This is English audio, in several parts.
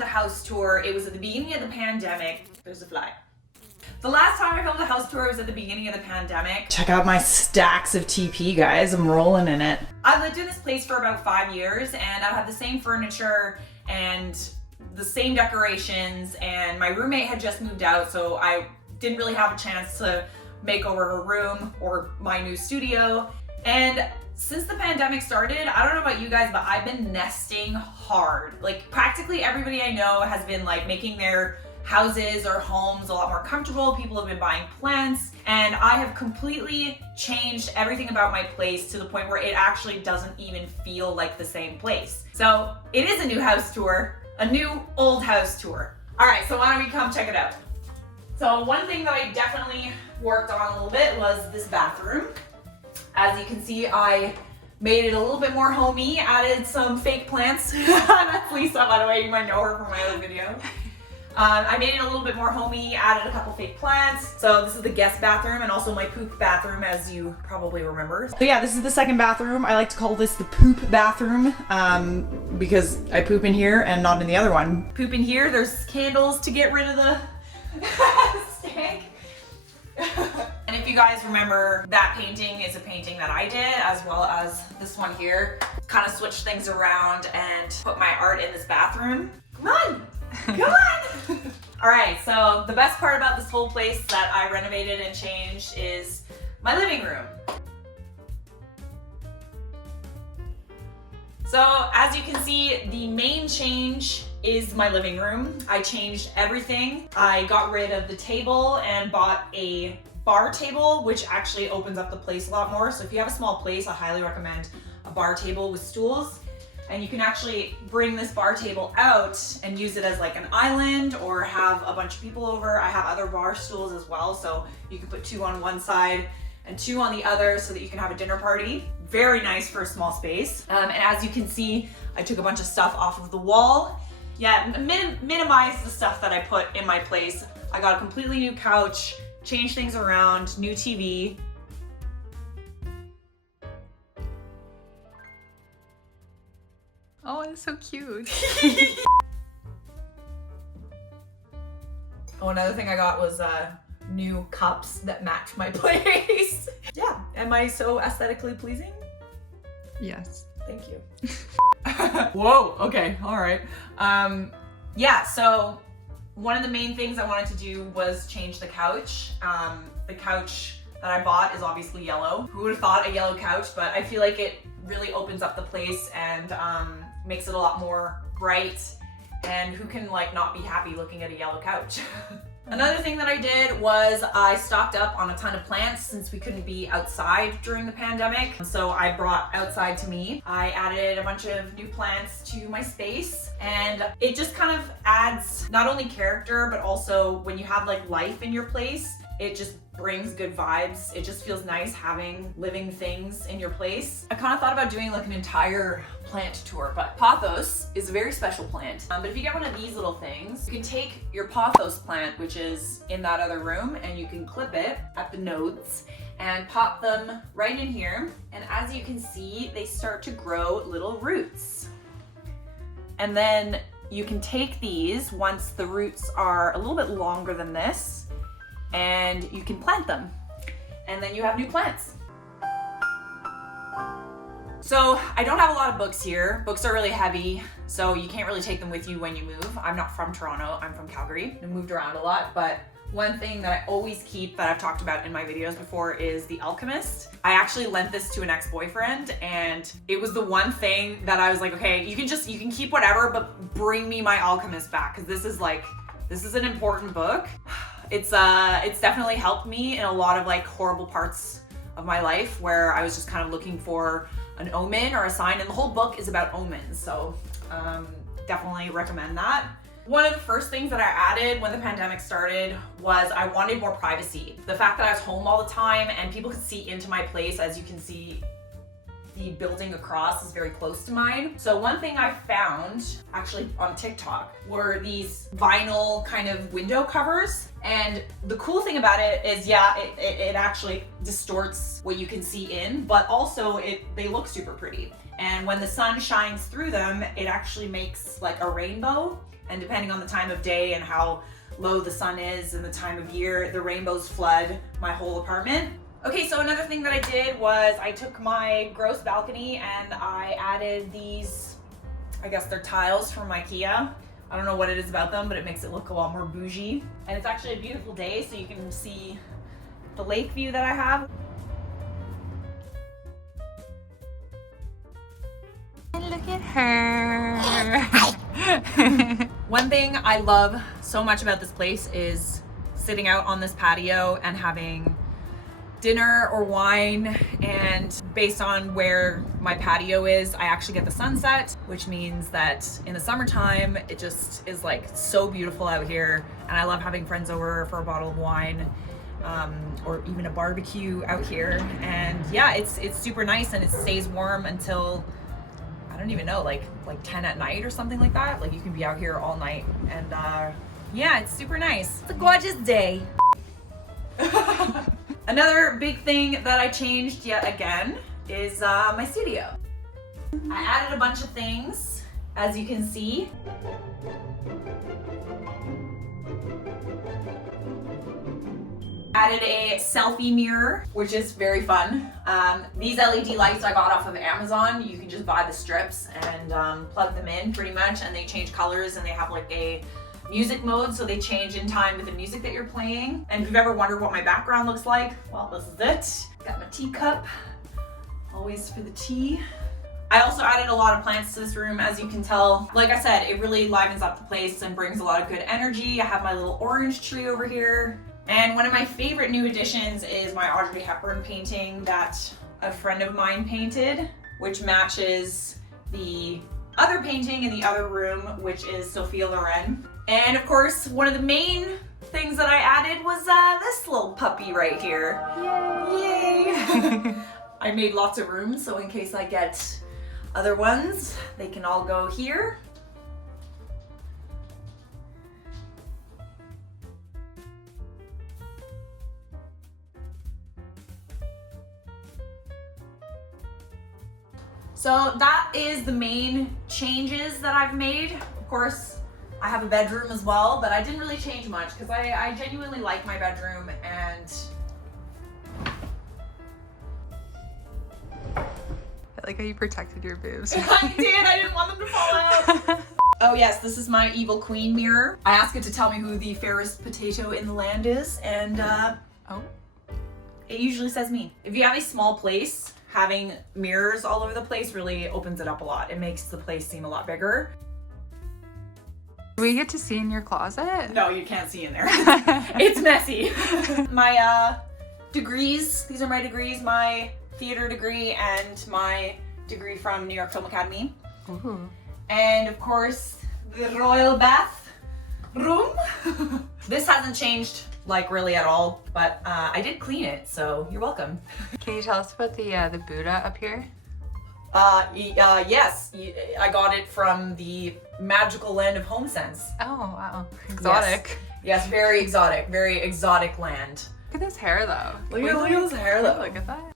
filmed a house tour, it was at the beginning of the pandemic. There's a fly. The last time I filmed a house tour was at the beginning of the pandemic. Check out my stacks of TP, guys. I'm rolling in it. I've lived in this place for about 5 years, and I've had the same furniture and the same decorations, and my roommate had just moved out, so I didn't really have a chance to make over her room or my new studio. And since the pandemic started, I don't know about you guys, but I've been nesting hard. Like practically everybody I know has been like making their houses or homes a lot more comfortable. People have been buying plants, and I have completely changed everything about my place to the point where it actually doesn't even feel like the same place. So it is a new house tour, a new old house tour. All right, so why don't we come check it out? So one thing that I definitely worked on a little bit was this bathroom. As you can see, I made it a little bit more homey, added some fake plants. That's Lisa, by the way, you might know her from my other video. I made it a little bit more homey, added a couple fake plants. So this is the guest bathroom and also my poop bathroom, as you probably remember. So yeah, this is the second bathroom. I like to call this the poop bathroom because I poop in here and not in the other one. Poop in here, there's candles to get rid of the stank. And if you guys remember, that painting is a painting that I did, as well as this one here. Kind of switched things around and put my art in this bathroom. Come on! Come on! All right, so the best part about this whole place that I renovated and changed is my living room. So as you can see, the main change is my living room. I changed everything. I got rid of the table and bought a bar table, which actually opens up the place a lot more. So if you have a small place, I highly recommend a bar table with stools. And you can actually bring this bar table out and use it as like an island or have a bunch of people over. I have other bar stools as well, so you can put 2 on one side and 2 on the other so that you can have a dinner party. Very nice for a small space. And as you can see, I took a bunch of stuff off of the wall. Yeah, minimize the stuff that I put in my place. I got a completely new couch, changed things around, new TV. Oh, it's so cute. Oh, another thing I got was new cups that match my place. Yeah, am I so aesthetically pleasing? Yes. Thank you. Whoa, okay, all right. Yeah, so one of the main things I wanted to do was change the couch. The couch that I bought is obviously yellow. Who would have thought a yellow couch, but I feel like it really opens up the place and makes it a lot more bright, and who can like not be happy looking at a yellow couch? Another thing that I did was I stocked up on a ton of plants since we couldn't be outside during the pandemic. So I brought outside to me. I added a bunch of new plants to my space, and it just kind of adds not only character, but also when you have like life in your place, it just brings good vibes. It just feels nice having living things in your place. I kind of thought about doing like an entire plant tour, but pothos is a very special plant. But if you get one of these little things, you can take your pothos plant, which is in that other room, and you can clip it at the nodes and pop them right in here. And as you can see, they start to grow little roots. And then you can take these once the roots are a little bit longer than this, and you can plant them, and then you have new plants. So I don't have a lot of books here. Books are really heavy, so you can't really take them with you when you move. I'm not from Toronto, I'm from Calgary. I moved around a lot, but one thing that I always keep that I've talked about in my videos before is The Alchemist. I actually lent this to an ex-boyfriend, and it was the one thing that I was like, okay, you can keep whatever, but bring me my Alchemist back, because this is an important book. It's definitely helped me in a lot of like horrible parts of my life where I was just kind of looking for an omen or a sign, and the whole book is about omens, so definitely recommend that. One of the first things that I added when the pandemic started was I wanted more privacy. The fact that I was home all the time and people could see into my place, as you can see, the building across is very close to mine. So one thing I found actually on TikTok were these vinyl kind of window covers. And the cool thing about it is, yeah, it actually distorts what you can see in, but also they look super pretty. And when the sun shines through them, it actually makes like a rainbow. And depending on the time of day and how low the sun is and the time of year, the rainbows flood my whole apartment. Okay, so another thing that I did was I took my gross balcony and I added these, I guess they're tiles from IKEA. I don't know what it is about them, but it makes it look a lot more bougie. And it's actually a beautiful day, so you can see the lake view that I have. Look at her. One thing I love so much about this place is sitting out on this patio and having dinner or wine, and based on where my patio is, I actually get the sunset, which means that in the summertime it just is like so beautiful out here, and I love having friends over for a bottle of wine or even a barbecue out here. And yeah, it's super nice, and it stays warm until I don't even know, like 10 at night or something like that. Like you can be out here all night, and yeah, it's super nice. It's a gorgeous day. Another big thing that I changed yet again is my studio. I added a bunch of things, as you can see. Added a selfie mirror, which is very fun. These LED lights I got off of Amazon. You can just buy the strips and plug them in pretty much, and they change colors, and they have like a music mode, so they change in time with the music that you're playing. And if you've ever wondered what my background looks like, well, this is it. Got my teacup, always for the tea. I also added a lot of plants to this room, as you can tell. Like I said, it really livens up the place and brings a lot of good energy. I have my little orange tree over here. And one of my favorite new additions is my Audrey Hepburn painting that a friend of mine painted, which matches the other painting in the other room, which is Sophia Loren. And of course, one of the main things that I added was this little puppy right here. Yay! Yay! I made lots of room, so in case I get other ones, they can all go here. So that is the main changes that I've made. Of course, I have a bedroom as well, but I didn't really change much because I genuinely like my bedroom. And I like how you protected your boobs. I did, I didn't want them to fall out. Oh yes, this is my evil queen mirror. I asked it to tell me who the fairest potato in the land is, and Oh. it usually says me. If you have a small place, having mirrors all over the place really opens it up a lot. It makes the place seem a lot bigger. Do we get to see in your closet? No, you can't see in there. It's messy. My degrees, these are my degrees, my theater degree and my degree from New York Film Academy. Ooh. And of course, the royal bath room. This hasn't changed like really at all, but I did clean it, so you're welcome. Can you tell us about the Buddha up here? Yes, I got it from the magical land of HomeSense. Oh, wow. Exotic. Yes, very exotic land. Look at this hair, though. Look at this hair, though. Look at that.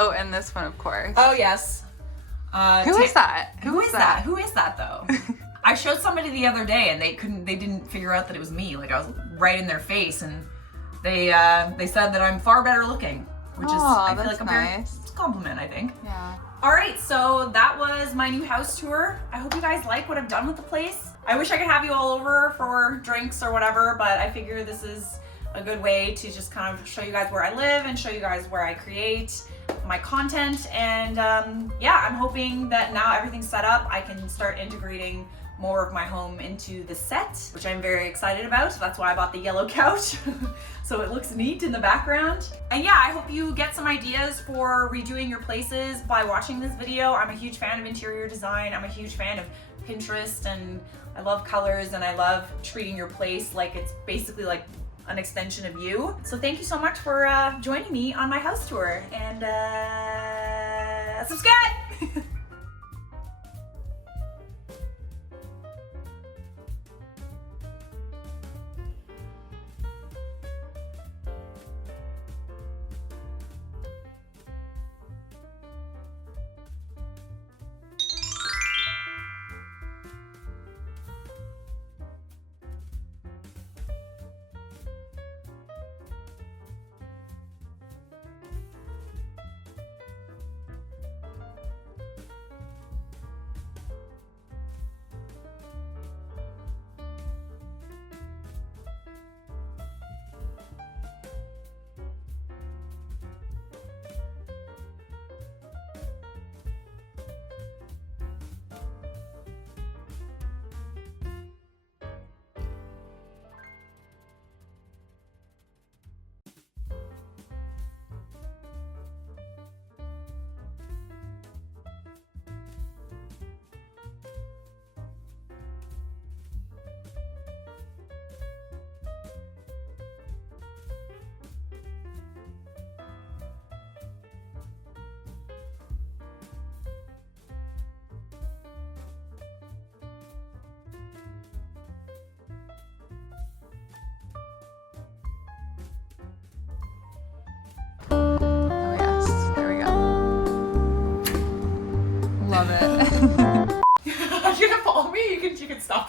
Oh, and this one, of course. Oh, yes. Who is that? Who is that? Who is that, though? I showed somebody the other day, and they didn't figure out that it was me. Like, I was right in their face, and they said that I'm far better looking, which is, I feel like, it's a compliment, I think. Yeah. All right, so that was my new house tour. I hope you guys like what I've done with the place. I wish I could have you all over for drinks or whatever, but I figure this is a good way to just kind of show you guys where I live and show you guys where I create my content. And yeah, I'm hoping that now everything's set up, I can start integrating more of my home into the set, which I'm very excited about. That's why I bought the yellow couch. So it looks neat in the background. And yeah, I hope you get some ideas for redoing your places by watching this video. I'm a huge fan of interior design. I'm a huge fan of Pinterest, and I love colors, and I love treating your place like it's basically like an extension of you. So thank you so much for joining me on my house tour, and subscribe!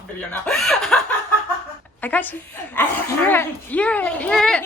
video now. I got you. You're it. You're it. You're it.